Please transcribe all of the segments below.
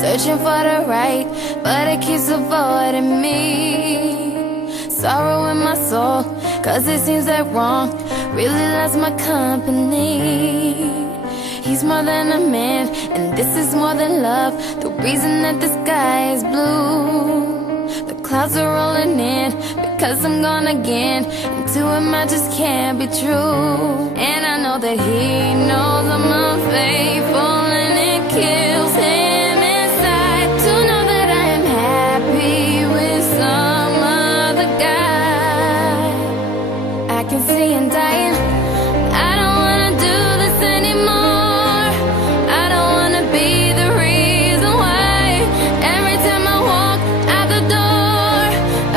searching for the right, but it keeps avoiding me. Sorrow in my soul, cause it seems that wrong really loves my company. He's more than a man, and this is more than love. The reason that the sky is blue, the clouds are rolling in, because I'm gone again, and to him I just can't be true. And I know that he knows I'm unfaithful, and it kills him inside to know that I am happy with some other guy. I can see him dying. I don't wanna do this anymore. I don't wanna be the reason why every time I walk out the door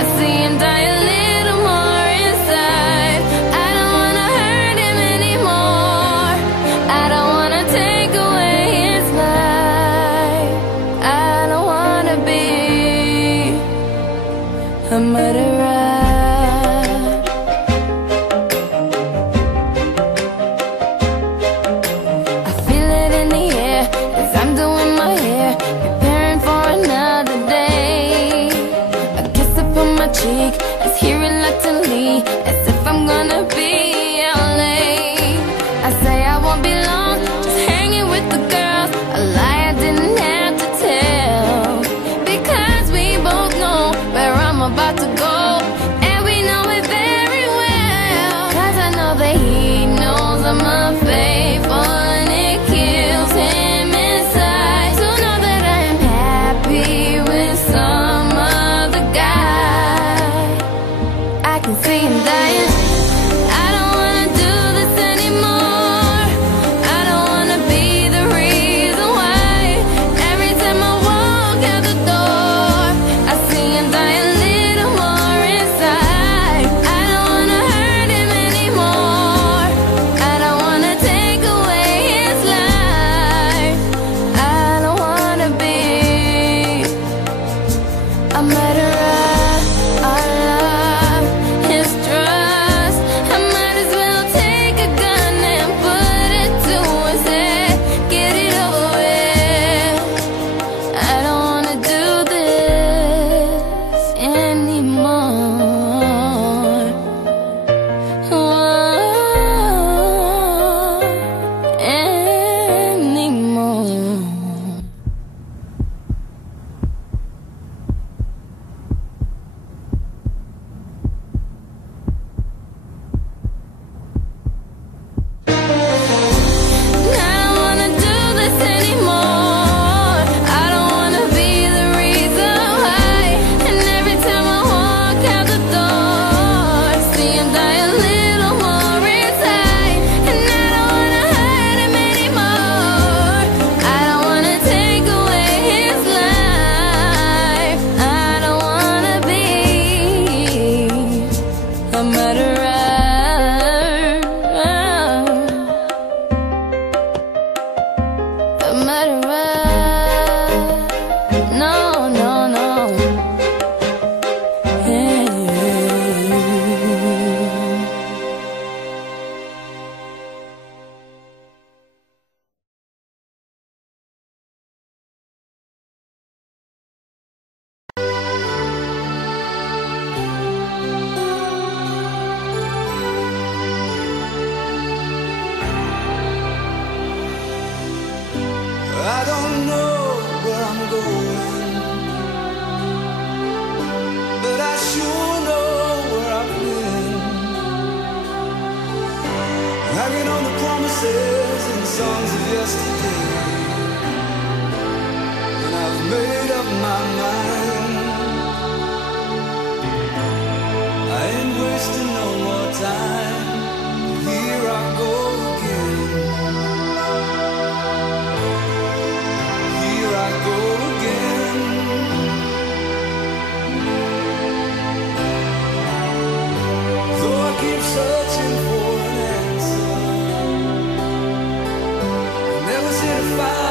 I see him die a little more inside. I don't wanna hurt him anymore. I don't wanna take away his life. I don't wanna be a murderer. I feel it in the air as I'm doing my hair, preparing for another day. A kiss upon my cheek is he reluctantly, as if I'm gonna be out late. I say I won't be long, just hanging with the girls, a lie I didn't have to tell, because we both know where I'm about to go, and we know it very well. Cause I know that he knows I'm unfaithful, and it kills him inside to know that I am happy with some other guy. I can see him dying. I don't wanna do this anymore. I don't wanna be the reason why every time I walk out the door I see him die a little more inside. I don't wanna hurt him anymore. I don't wanna take away his life. I don't wanna be a murderer. Our love is trust. I might as well take a gun and put it to his head. Get it over with. I don't wanna do this anymore. Anymore. I don't wanna do this anymore. I don't wanna be the reason why, and every time I walk out the door I see him die a little more inside. And I don't wanna hurt him anymore. I don't wanna take away his life. I don't wanna be a murderer. A murderer. No, no, no. I don't know where I'm going, but I sure know where I've been. Hanging on the promises and songs of yesterday, and I've made up my mind. I ain't wasting no more time. Here I go again. Here I go again. Though I keep searching for an answer, I never seem to find